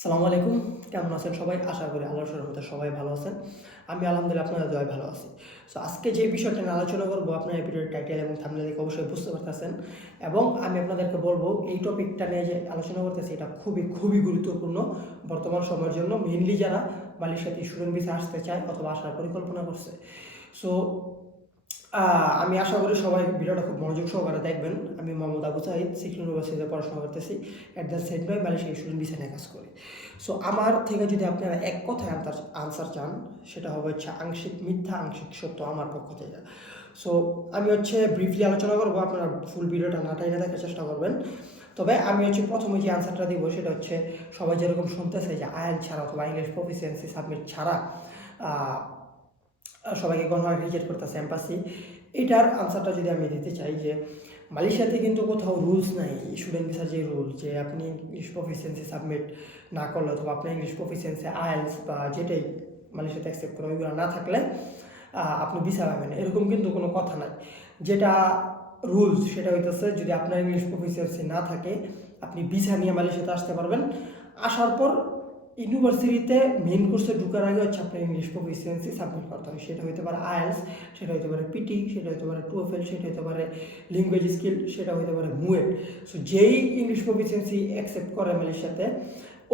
আসসালামু আলাইকুম। কেমন আছেন সবাই? আশা করি আল্লাহর রহমতে সবাই ভালো আছেন। আমি আলহামদুলিল্লাহ আপনাদের দয়ায় ভালো আছি। সো আজকে যে বিষয়টা নিয়ে আলোচনা করব আপনারা এই ভিডিওর টাইটেল এবং থাম্বনেল দেখে অবশ্যই বুঝতে পারতেছেন এবং আমি আপনাদেরকে বলব এই টপিকটা নিয়ে যে আলোচনা করতেছি এটা খুবই গুরুত্বপূর্ণ বর্তমান সময়ের জন্য। মেইনলি যারা মালয়েশিয়াতে স্টুডেন্ট ভিসা আসতে চায় অথবা আসার পরিকল্পনা করছে। সো আমি আশা করি সবাই ভিডিওটা খুব মনোযোগ সহকারে দেখবেন। আমি মোহাম্মদ আবু সাঈদ সিকিউর ইউনিভার্সিটিতে পড়াশোনা করতেছি। At the same time Malaysia student visa নিয়ে কাজ করি। সো আমার থেকে যদি আপনারা এক কথায় আনসার চান, সেটা হবে হচ্ছে আংশিক মিথ্যা, আংশিক সত্য আমার পক্ষ থেকে। সো আমি হচ্ছে ব্রিফলি আলোচনা করবো, আপনারা ফুল ভিডিওটা না টাইমে দেখার চেষ্টা করবেন। তবে আমি হচ্ছে প্রথমে যে আনসারটা দিব সেটা হচ্ছে সবাই যেরকম শুনতেছে যে আইএলটিএস ছাড়া অথবা ইংলিশ প্রফিসিয়েন্সি সাবমিট ছাড়া সবাইকে গণহারে রিজেক্ট করতেছে এম্বাসি। এটার আনসারটা যদি আমি দিতে চাই যে মালয়েশিয়াতে কিন্তু কোথাও রুলস নাই। স্টুডেন্ট ভিসার যে রুল যে আপনি ইংলিশ প্রফিসিয়েন্সি সাবমিট না করলে অথবা আপনার ইংলিশ প্রফিসিয়েন্সি আইএলটিএস বা যেটাই মালয়েশিয়াতে অ্যাকসেপ্ট করে ওইগুলো না থাকলে আপনি ভিসা পাবেন, এরকম কিন্তু কোনো কথা নাই। যেটা রুলস সেটা হইতেছে যদি আপনার ইংলিশ প্রফিসিয়েন্সি না থাকে আপনি ভিসা নিয়ে মালয়েশিয়াতে আসতে পারবেন। আসার পর ইউনিভার্সিটিতে মেইন কোর্সে ঢোকার আগে হচ্ছে আপনার ইংলিশ প্রফিসিয়েন্সি সাবমিট করতে হবে। সেটা হতে পারে আইএলটিএস, সেটা হতে পারে পিটি, সেটা হতে পারে টোফেল, সেটা হতে পারে ল্যাঙ্গুয়েজ স্কিল, সেটা হতে পারে মুয়েট। সো যেই ইংলিশ প্রফিসিয়েন্সি অ্যাকসেপ্ট করে মালয়েশিয়াতে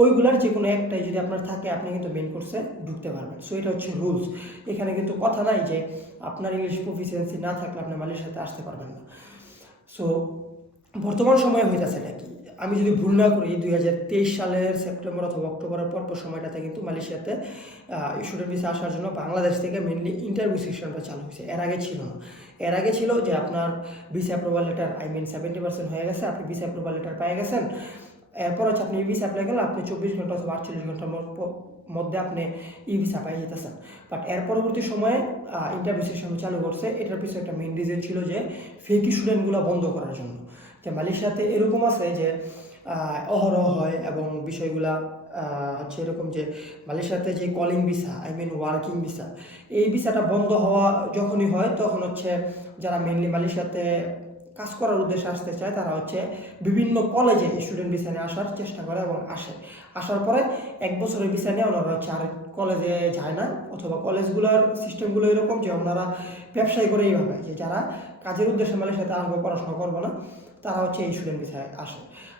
ওইগুলার যে কোনো একটাই যদি আপনার থাকে আপনি কিন্তু মেইন কোর্সে ঢুকতে পারবেন। সো এটা হচ্ছে রুলস। এখানে কিন্তু কথা নাই যে আপনার ইংলিশ প্রফিসিয়েন্সি না থাকলে আপনি মালয়েশিয়াতে আসতে পারবেন না। সো বর্তমান সময়ে হইতেছে নাকি, আমি যদি ভুল না করি 2023 সালের সেপ্টেম্বর অথবা অক্টোবরের পর সময়টাতে কিন্তু মালয়েশিয়াতে স্টুডেন্ট ভিসা আসার জন্য বাংলাদেশ থেকে মেনলি ইন্টারভিউ সিস্টেমটা চালু হয়েছে। এর আগে ছিল না। এর আগে ছিল যে আপনার ভিসা অ্যাপ্রুভাল লেটার 70% হয়ে গেছে, আপনি ভিসা অ্যাপ্রুভাল লেটার পেয়ে গেছেন। এরপর হচ্ছে আপনি ই ভিসা অ্যাপ্লাই করলে আপনি 24 ঘন্টা অথবা 48 ঘন্টার মধ্যে আপনি ই ভিসা পাই যেতেছেন। বাট এর পরবর্তী সময়ে ইন্টারভিউ সিস্টেম চালু করছে। এটার পিছনে একটা মেইন রিজন ছিল যে ফেক স্টুডেন্টগুলো বন্ধ করার জন্য। যে মালয়েশিয়াতে এরকম আছে যে অহরহ হয় এবং বিষয়গুলা হচ্ছে এরকম যে মালয়েশিয়াতে যে কলিং ভিসা ওয়ার্কিং ভিসা, এই ভিসাটা বন্ধ হওয়া যখনই হয় তখন হচ্ছে যারা মেনলি মালয়েশিয়াতে কাজ করার উদ্দেশ্যে আসতে চায় তারা হচ্ছে বিভিন্ন কলেজে স্টুডেন্ট ভিসা নিয়ে আসার চেষ্টা করে এবং আসার পরে 1 বছরের ভিসা নিয়ে ওনারা হচ্ছে আর কলেজে যায় না, অথবা কলেজগুলোর সিস্টেমগুলো এরকম যে ওনারা ব্যবসায়ী করে এইভাবে যে যারা কাজের উদ্দেশ্যে মালয়েশিয়াতে আসবে, পড়াশোনা করবো না, তারা হচ্ছে এই স্টুডেন্ট ভিসায়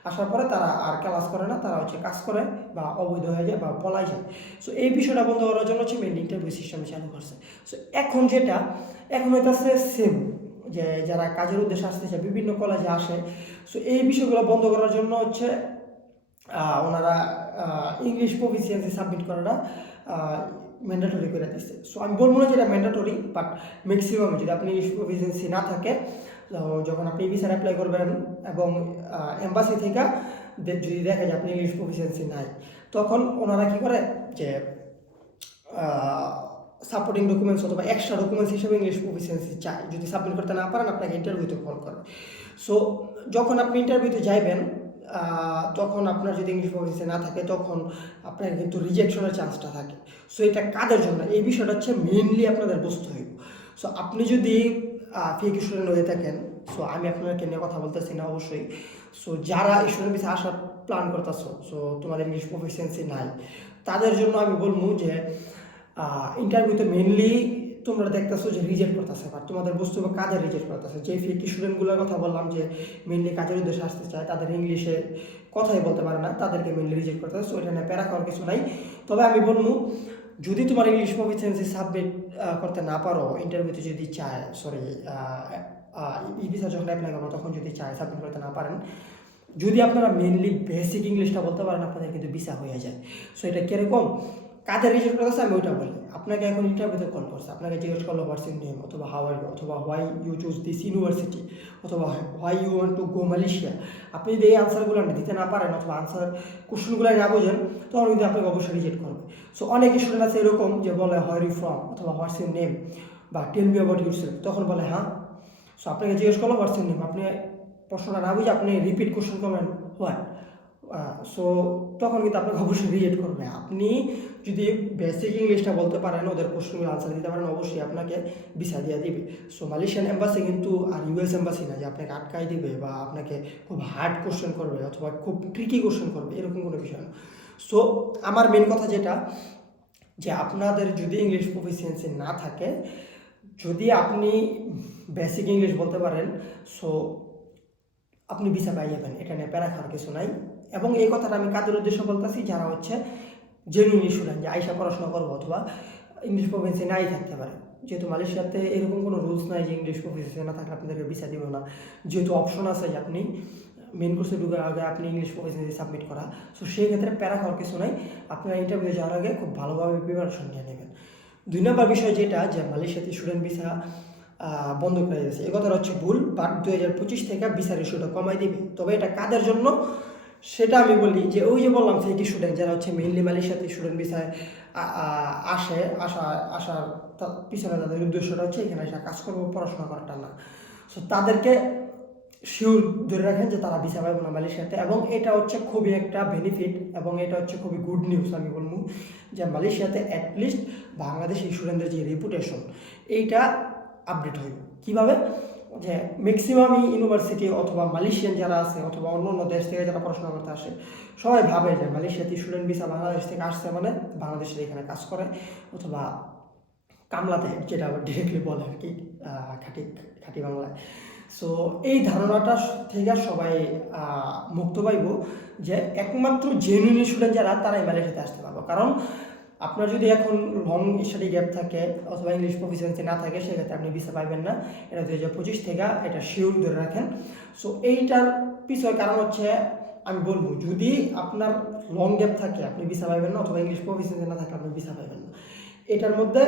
আসার পরে তারা আর ক্লাস করে না, তারা হচ্ছে কাজ করে বা অবৈধ হয়ে যায় বা পলাই যায়। সো এই বিষয়টা বন্ধ করার জন্য হচ্ছে মেইন ইন্টারভিউ সিস্টেম চালু করছে। সো এখন হইতেছে সেম যে যারা কাজের উদ্দেশ্যে আসতে চায় বিভিন্ন কলেজে আসে। সো এই বিষয়গুলো বন্ধ করার জন্য হচ্ছে ওনারা ইংলিশ প্রফিসিয়েন্সি সাবমিট করাটা ম্যান্ডেটরি করে দিচ্ছে। সো আমি বলবো না যে এটা ম্যান্ডেটরি, বাট ম্যাক্সিমাম যদি আপনি ইংলিশ প্রফিসিয়েন্সি না থাকে যখন আপনি ভিসা অ্যাপ্লাই করবেন এবং এম্বাসি থেকে যদি দেখে যে আপনি ইংলিশ প্রফিসিয়েন্সি নাই, তখন ওনারা কী করে যে সাপোর্টিং ডকুমেন্টস অথবা এক্সট্রা ডকুমেন্টস হিসেবে ইংলিশ প্রফিসিয়েন্সি চাই। যদি সাবমিট করতে না পারেন আপনাকে ইন্টারভিউতে কল করে। সো যখন আপনি ইন্টারভিউতে যাইবেন তখন আপনার যদি ইংলিশ প্রফিসিয়েন্সি না থাকে তখন আপনার কিন্তু রিজেকশনের চান্সটা থাকে। সো এটা কাদের জন্য, এই বিষয়টা হচ্ছে মেইনলি আপনাদের বুঝতে হইব। সো আপনি যদি ফেক স্টুডেন্ট হয়ে থাকেন, সো আমি আপনাদেরকে নিয়ে কথা বলতেছি না অবশ্যই। সো যারা স্টুডেন্ট ভিসা আসার প্ল্যান করতেছো, সো তোমাদের ইংলিশ প্রফিসিয়েন্সি নাই, তাদের জন্য আমি বলবো যে ইন্টারভিউতে মেনলি তোমরা দেখতেছো যে রিজেক্ট করতেছে, বা তোমাদের বুঝতে হবে কাদের রিজেক্ট করতেছে। যে ফেক স্টুডেন্টগুলোর কথা বললাম যে মেনলি কাজের উদ্দেশ্যে আসতে চায়, তাদের ইংলিশে কথাই বলতে পারে না, তাদেরকে মেনলি রিজেক্ট করতেছে। সো এটা নিয়ে প্যারা খাওয়ার কিছু নাই। তবে আমি বলবো যদি তোমার ইংলিশ প্রফিসিয়েন্সি সাবমিট করতে না পারো, ইন্টারভিউতে যদি চায় ই ভিসা যখন অ্যাপ্লাই করবো তখন যদি চায় সাবমিট করতে না পারেন, যদি আপনারা মেনলি বেসিক ইংলিশটা বলতে পারেন আপনাদের কিন্তু ভিসা হয়ে যায়। সো এটা কীরকম কাদের রিজেক্ট করতেছে আমি ওইটা বলি। আপনাকে এখন ইন্টারভিউতে কল করছে, আপনাকে জিজ্ঞেস করলো হোয়াটস ইউর নেম অথবা হাউ আর ইউ অথবা why you choose this university অথবা why you want to go Malaysia. আপনি যদি এই আনসারগুলো দিতে না পারেন অথবা আনসার কোশ্চেনগুলো না বোঝেন তখন কিন্তু আপনাকে অবশ্যই রিজেক্ট করবে। সো অনেক স্টুডেন্ট আছে এরকম যে বলে হোয়ার ইউ ফ্রম অথবা হোয়াটস ইউর নেম বা টেল মি অ্যাবাউট ইউরসেলফ, তখন বলে হ্যাঁ। সো আপনাকে জিজ্ঞেস করলো হোয়াটস ইউর নেম, আপনি প্রশ্নটা না বুঝে আপনি রিপিট কোশ্চেন করবেন হোয়াট, সো তখন কিন্তু আপনাকে অবশ্যই রিজেক্ট করবে। আপনি যদি বেসিক ইংলিশটা বলতে পারেন, ওদের কোশ্চেনগুলো আনসার দিতে পারেন, অবশ্যই আপনাকে ভিসা দিয়ে দিবে। সো মালয়েশিয়ান এম্বাসি কিন্তু আর ইউএস এম্বাসি না যে আপনাকে আটকাই দিবে বা আপনাকে খুব হার্ড কোশ্চেন করবে অথবা খুব ট্রিকি কোশ্চেন করবে, এরকম কোনো বিষয় না। সো আমার মেন কথা যেটা, যে আপনাদের যদি ইংলিশ প্রফিসিয়েন্সি না থাকে, যদি আপনি বেসিক ইংলিশ বলতে পারেন, সো আপনি ভিসা পাই যাবেন, এটা নিয়ে প্যারা খাওয়ার কিছু নাই। এবং এই কথাটা আমি কাদের উদ্দেশ্যে বলতেছি, যারা হচ্ছে জেনুইন স্টুডেন্ট, যে আইসা পড়াশোনা করবো অথবা ইংলিশ প্রফিসিয়েন্সি নাই থাকতে পারে। যেহেতু মালয়েশিয়াতে এরকম কোনো রুলস নাই যে ইংলিশ প্রফিসিয়েন্সি না থাকলে আপনাদেরকে ভিসা দিব না, যেহেতু অপশন আছে যে আপনি মেন কোর্সে ঢুকার আগে আপনি ইংলিশ প্রফিসিয়েন্সি সাবমিট করা। সো সেই ক্ষেত্রে প্যারা খাওয়ার কিছু নাই, আপনারা ইন্টারভিউ যাওয়ার আগে খুব ভালোভাবে প্রিপারেশন নিয়ে নেবেন। 2 নম্বর বিষয় যেটা, যে মালয়েশিয়াতে স্টুডেন্ট ভিসা বন্ধ করে দিয়েছে, এ কথাটা হচ্ছে ভুল। বাট 2025 থেকে ভিসার ইস্যুটা কমাই দিবে। তবে এটা কাদের জন্য সেটা আমি বলি, যে ওই যে বললাম সেই স্টুডেন্ট যারা হচ্ছে মেইনলি মালয়েশিয়াতে স্টুডেন্ট ভিসায় আসার পিছনে তাদের উদ্দেশ্যটা হচ্ছে এখানে এসে কাজ করবো, পড়াশোনা করাটা না। সো তাদেরকে শিওর ধরে রাখেন যে তারা ভিসা পাবে না মালয়েশিয়াতে। এবং এটা হচ্ছে খুবই একটা বেনিফিট এবং এটা হচ্ছে খুবই গুড নিউজ আমি বলবো, যে মালয়েশিয়াতে অ্যাটলিস্ট বাংলাদেশি স্টুডেন্টদের যে রেপুটেশন এইটা আপডেট হইবে। কীভাবে? যে ম্যাক্সিমাম ইউনিভার্সিটি অথবা মালয়েশিয়ান যারা আছে অথবা অন্য অন্য দেশ থেকে যারা পড়াশোনা করতে আসে, সবাই ভাবে যে মালয়েশিয়াতে স্টুডেন্ট ভিসা বাংলাদেশ থেকে আসছে মানে বাংলাদেশের এখানে কাজ করে অথবা কামলাতে, যেটা ডিরেক্টলি বলে আর কি, খাঁটি খাঁটি বাংলায়। সো এই ধারণাটা থেকে সবাই মুক্ত পাইব, যে একমাত্র জেনুইন স্টুডেন্ট যারা তারাই মালয়েশিয়াতে আসতে পারবো। কারণ আপনার যদি এখন লং স্টাডি গ্যাপ থাকে অথবা ইংলিশ প্রফিসিয়েন্সি না থাকে, সেক্ষেত্রে আপনি ভিসা পাইবেন না। এটা 2025 থেকে এটা শিওর ধরে রাখেন। সো এইটার পিছনে কারণ হচ্ছে, আমি বলবো যদি আপনার লং গ্যাপ থাকে আপনি ভিসা পাইবেন না, অথবা ইংলিশ প্রফিসিয়েন্সি না থাকলে আপনি ভিসা পাইবেন না। এটার মধ্যে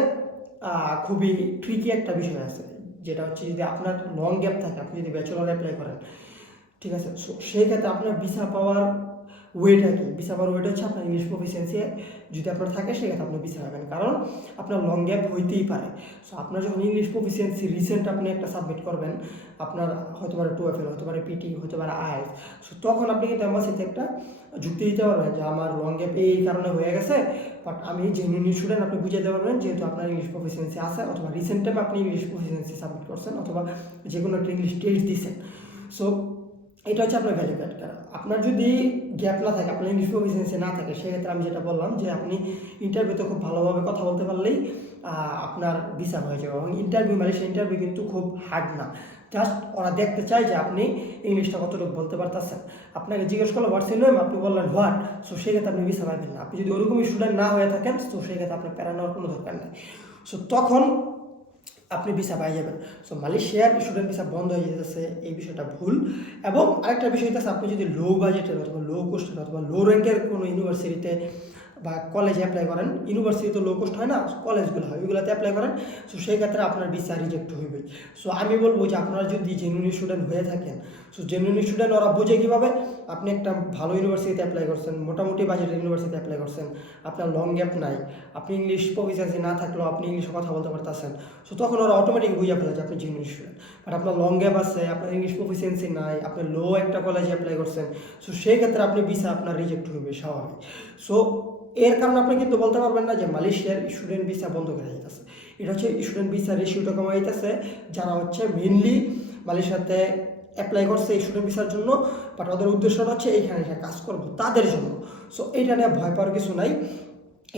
খুবই ট্রিকি একটা বিষয় আছে, যেটা হচ্ছে যদি আপনার লং গ্যাপ থাকে, আপনি যদি ব্যাচেলর অ্যাপ্লাই করেন, ঠিক আছে, সো সেই ক্ষেত্রে আপনার ভিসা পাওয়ার ওয়েটা কি? ভিসা পাওয়ার ওয়েট হচ্ছে আপনার ইংলিশ প্রফিসিয়েন্সি যদি আপনার থাকে, সেক্ষেত্রে আপনি ভিসা পাবেন, কারণ আপনার লং গ্যাপ হইতেই পারে। সো আপনার যখন ইংলিশ প্রফিসিয়েন্সি রিসেন্ট আপনি একটা সাবমিট করবেন, আপনার হতে পারে TOEFL, হতে পারে পিটি, হতে পারে IELTS, সো তখন আপনি কিন্তু আমার সাথে একটা যুক্তি দিতে পারবেন যে আমার লং গ্যাপ এই কারণে হয়ে গেছে, বাট আমি জেনুইন স্টুডেন্ট, আপনি বুঝাতে পারবেন যেহেতু আপনার ইংলিশ প্রফিসিয়েন্সি আছে, অথবা রিসেন্ট টাইমে আপনি ইংলিশ প্রফিসিয়েন্সি সাবমিট করছেন, অথবা যে কোনো একটা ইংলিশ টেস্ট দিচ্ছেন। সো এটা হচ্ছে আপনার ভ্যালু অ্যাড করা। আপনার যদি গ্যাপ না থাকে, আপনার ইংলিশ প্রফিসিয়েন্সি না থাকে, সেক্ষেত্রে আমি যেটা বললাম যে আপনি ইন্টারভিউতে খুব ভালোভাবে কথা বলতে পারলেই আপনার ভিসা হয়ে যাবে। এবং মালয়েশিয়া ইন্টারভিউ কিন্তু খুব হার্ড না, জাস্ট ওরা দেখতে চায় যে আপনি ইংলিশটা কতটুকু বলতে পারতেছেন। আপনাকে জিজ্ঞেস করলো হোয়াটস ইউর নেম, আপনি বললেন হোয়াট, সো সেক্ষেত্রে আপনি ভিসা পাবেন না। আপনি যদি ওরকমই স্টুডেন্ট না হয়ে থাকেন, তো সেক্ষেত্রে আপনার প্যারা নেওয়ার কোনো দরকার নেই। সো তখন আপনি ভিসা পাই যাবেন। সো মালয়েশিয়ার স্টুডেন্ট ভিসা বন্ধ হয়ে যেতেছে, এই বিষয়টা ভুল। এবং আরেকটা বিষয় হচ্ছে, আপনি যদি লো বাজেটের অথবা লো কোস্টের অথবা লো র্যাঙ্কের কোনো ইউনিভার্সিটিতে বা কলেজে অ্যাপ্লাই করেন, ইউনিভার্সিটি তো লো কোস্ট হয় না, কলেজগুলো হয়, ওইগুলোতে অ্যাপ্লাই করেন, সো সেই ক্ষেত্রে আপনার ভিসা রিজেক্ট হইবে। সো আমি বলবো যে আপনারা যদি জেনুইন স্টুডেন্ট হয়ে থাকেন, সো জেনুইন স্টুডেন্ট ওরা বোঝে কীভাবে, আপনি একটা ভালো ইউনিভার্সিটিতে অ্যাপ্লাই করছেন, মোটামুটি বাজেটের ইউনিভার্সিটিতে অ্যাপ্লাই করছেন, আপনার লং গ্যাপ নাই, আপনি ইংলিশ প্রফিসিয়েন্সি না থাকলেও আপনি ইংলিশে কথা বলতে পারতেছেন, সো তখন ওরা অটোমেটিক বুঝে ফেলে যে আপনি জেনুইন স্টুডেন্ট। বাট আপনার লং গ্যাপ আছে, আপনার ইংলিশ প্রফিসিয়েন্সি নাই, আপনি লো একটা কলেজে অ্যাপ্লাই করছেন, সো সেই ক্ষেত্রে আপনি ভিসা আপনার রিজেক্ট হইবে স্বাভাবিক। সো এর কারণে আপনি কিন্তু বলতে পারবেন না যে মালয়েশিয়ার স্টুডেন্ট ভিসা বন্ধ করে যেতেছে। এটা হচ্ছে স্টুডেন্ট ভিসার রেশিওটা কমা যেতেছে, যারা হচ্ছে মেনলি মালয়েশিয়াতে অ্যাপ্লাই করছে এই স্টুডেন্ট ভিসার জন্য, বাট ওদের উদ্দেশ্যটা হচ্ছে এইখানে এসে কাজ করবো তাদের জন্য। সো এইটা নিয়ে ভয় পাওয়ার কিছু নাই।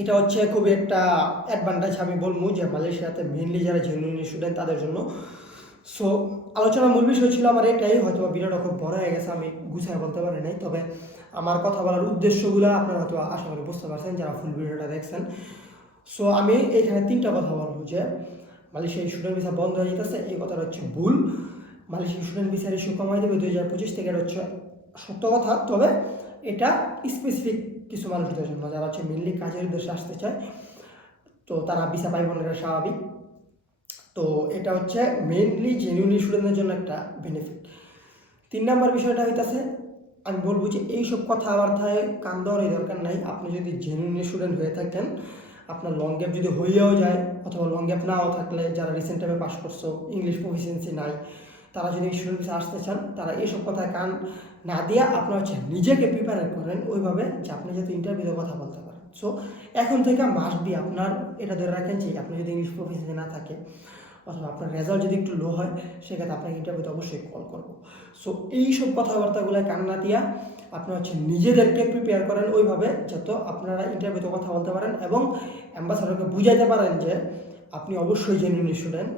এটা হচ্ছে খুবই একটা অ্যাডভান্টেজ আমি বলবো, যে মালয়েশিয়াতে মেনলি যারা জেনুইন স্টুডেন্ট তাদের জন্য। সো আলোচনার মূল বিষয় ছিল আমার এটাই, হয়তো ভিডিওটা খুব বড় হয়ে গেছে, আমি গুছায় বলতে পারি নাই, তবে আমার কথা বলার উদ্দেশ্যগুলো আপনারা হয়তো আশা করি বুঝতে পারছেন যারা ফুল ভিডিওটা দেখছেন। সো আমি এখানে 3টা কথা বলবো, যে মালয়েশিয়া স্টুডেন্ট ভিসা বন্ধ হয়ে যেতেছে, এই কথাটা হচ্ছে ভুল। মালয়েশিয়া স্টুডেন্ট ভিসার ইস্যু কমাই দেবে 2025 থেকে, এটা হচ্ছে সত্য কথা। তবে এটা স্পেসিফিক কিছু মানুষদের জন্য, যারা হচ্ছে মেনলি কাজের উদ্দেশ্যে আসতে চায়, তো তারা ভিসা পাইব না, এটা স্বাভাবিক। তো এটা হচ্ছে মেনলি জেনুইন স্টুডেন্টদের জন্য একটা বেনিফিট। 3 নম্বর বিষয়টা হইতেছে, আমি বলবো যে এইসব কথাবার্তায় কান দেওয়ার দরকার নাই। আপনি যদি জেনুইন স্টুডেন্ট হয়ে থাকেন, আপনার লং গ্যাপ যদি হইয়াও যায়, অথবা লং গ্যাপ নাও থাকলে, যারা রিসেন্ট টাইমে পাস করছো, ইংলিশ প্রফিসিয়েন্সি নাই, তারা যদি স্টুডেন্ট ভিসা আসতে চান, তারা এইসব কথায় কান না দিয়া আপনার হচ্ছে নিজেকে প্রিপেয়ার করেন ওইভাবে, যে আপনি যাতে ইন্টারভিউতে কথা বলতে পারেন। সো এখন থেকে মাস্ট বি আপনার এটা ধরে রাখেন যে আপনি যদি ইংলিশ প্রফিসিয়েন্সি না থাকে, অথবা আপনার রেজাল্ট যদি একটু লো হয়, সেক্ষেত্রে আপনাকে ইন্টারভিউতে অবশ্যই কল করবো। সো এইসব কথাবার্তাগুলো কান না দিয়া আপনারা হচ্ছে নিজেদেরকে প্রিপেয়ার করেন ওইভাবে যাতে আপনারা ইন্টারভিউতে কথা বলতে পারেন এবং অ্যাম্বাসাডরকে বুঝাইতে পারেন যে আপনি অবশ্যই জেনুইন স্টুডেন্ট,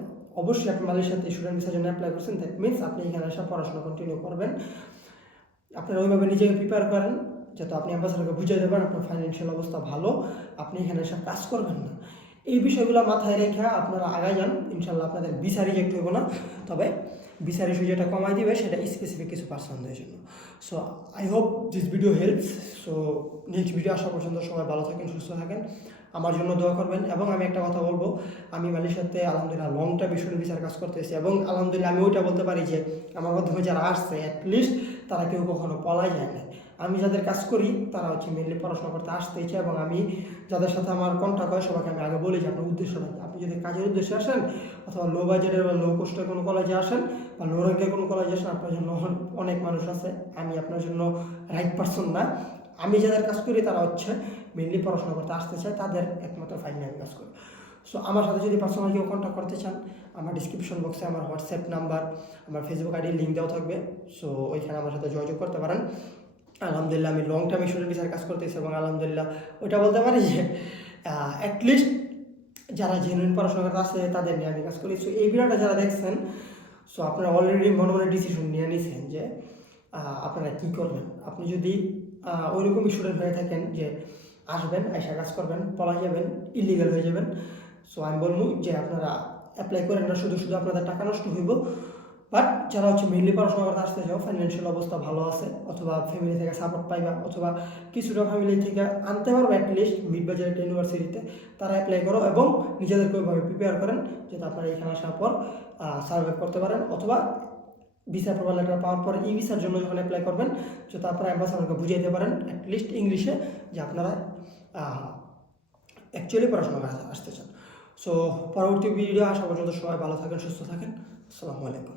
অবশ্যই আপনি মালয়েশিয়াতে স্টুডেন্ট ভিসার জন্য অ্যাপ্লাই করছেন, দ্যাট মিনস আপনি এখানে এসে পড়াশোনা কন্টিনিউ করবেন। আপনারা ওইভাবে নিজেকে প্রিপেয়ার করেন যাতে আপনি অ্যাম্বাসাডরকে বুঝাইতে পারেন আপনার ফাইন্যান্সিয়াল অবস্থা ভালো, আপনি এখানে এসে কাজ করবেন না। এই বিষয়গুলো মাথায় রেখে আপনারা আগায় যান, ইনশাল্লাহ আপনাদের ভিসা রিজেক্ট হইব না। তবে ভিসার ইস্যু যেটা কমাই দিবে সেটা স্পেসিফিক কিছু পার্সনদের জন্য। So I hope this video helps. So next video আসা পর্যন্ত সবাই ভালো থাকেন, সুস্থ থাকেন, আমার জন্য দোয়া করবেন। এবং আমি একটা কথা বলবো, আমি মালয়েশিয়াতে আলহামদুলিল্লাহ লং টাইম স্টুডেন্ট ভিসার কাজ করতেছি এবং আলহামদুলিল্লাহ আমি ওইটা বলতে পারি যে আমার মাধ্যমে যারা আসছে অ্যাটলিস্ট তারা কেউ কখনো পলাই যায় না। আমি যাদের কাজ করি তারা হচ্ছে মেনলি পড়াশোনা করতে আসতেইছে এবং আমি যাদের সাথে আমার কন্ট্যাক্ট হয় সবাইকে আমি আগে বলি যে আপনার উদ্দেশ্যটা কি। আপনি যদি কাজের উদ্দেশ্যে আসেন অথবা লো বাজেটের বা লো কোস্টের কোনো কলেজে আসেন বা লো র্যাঙ্কের কোনো কলেজে আসেন, আপনার জন্য অনেক মানুষ আছে, আমি আপনার জন্য রাইট পারসন না। আমি যাদের কাজ করি তারা হচ্ছে মেনলি পড়াশোনা করতে আসতে চায়, তাদের একমাত্র ফাইনে আমি কাজ করি। সো আমার সাথে যদি পার্সোনাল কেউ কন্ট্যাক্ট করতে চান, আমার ডিসক্রিপশন বক্সে আমার হোয়াটসঅ্যাপ নাম্বার, আমার ফেসবুক আইডির লিঙ্ক দেওয়া থাকবে। সো ওইখানে আমার সাথে যোগাযোগ করতে পারেন। আলহামদুলিল্লাহ আমি লং টাইম স্টুডেন্ট ভিসার কাজ করতেছি এবং আলহামদুলিল্লাহ ওইটা বলতে পারি যে অ্যাটলিস্ট যারা জেনুইন পড়াশোনা করতে আসছে তাদের নিয়ে আমি কাজ করি। সো এই ভিডিওটা যারা দেখছেন, সো আপনারা অলরেডি মনে মনে ডিসিশন নিয়ে নিয়েছেন যে আপনারা কী করবেন। আপনি যদি ওইরকম স্টুডেন্ট হয়ে থাকেন যে আসবেন, আইসা কাজ করবেন, পলাই যাবেন, ইলিগাল হয়ে যাবেন, সো আমি বলবো যে আপনারা অ্যাপ্লাই করেন না, শুধু শুধু আপনাদের টাকা নষ্ট হইব। বাট যারা হচ্ছে মেনলি পড়াশোনা করতে আসতে চাও, ফাইন্যান্সিয়াল অবস্থা ভালো আছে অথবা ফ্যামিলি থেকে সাপোর্ট পাইবা অথবা কিছুটা ফ্যামিলি থেকে আনতে পারবে অ্যাটলিস্ট মিড বাজারের একটা ইউনিভার্সিটিতে, তারা অ্যাপ্লাই করো এবং নিজেদেরকে ওইভাবে প্রিপেয়ার করেন যাতে আপনারা এখানে আসার পর সার্ভাইভ করতে পারেন। অথবা ভিসা অ্যাপ্রুভাল লেটার পাওয়ার পর ই ভিসার জন্য যখন অ্যাপ্লাই করবেন যাতে আপনারা অ্যাম্বাসাডরকে বুঝাইতে পারেন অ্যাটলিস্ট ইংলিশে যে আপনারা অ্যাকচুয়ালি পড়াশোনা করে আসতে চান। সো পরবর্তী ভিডিও আসা পর্যন্ত সবাই ভালো থাকেন, সুস্থ থাকেন। আসসালামু আলাইকুম।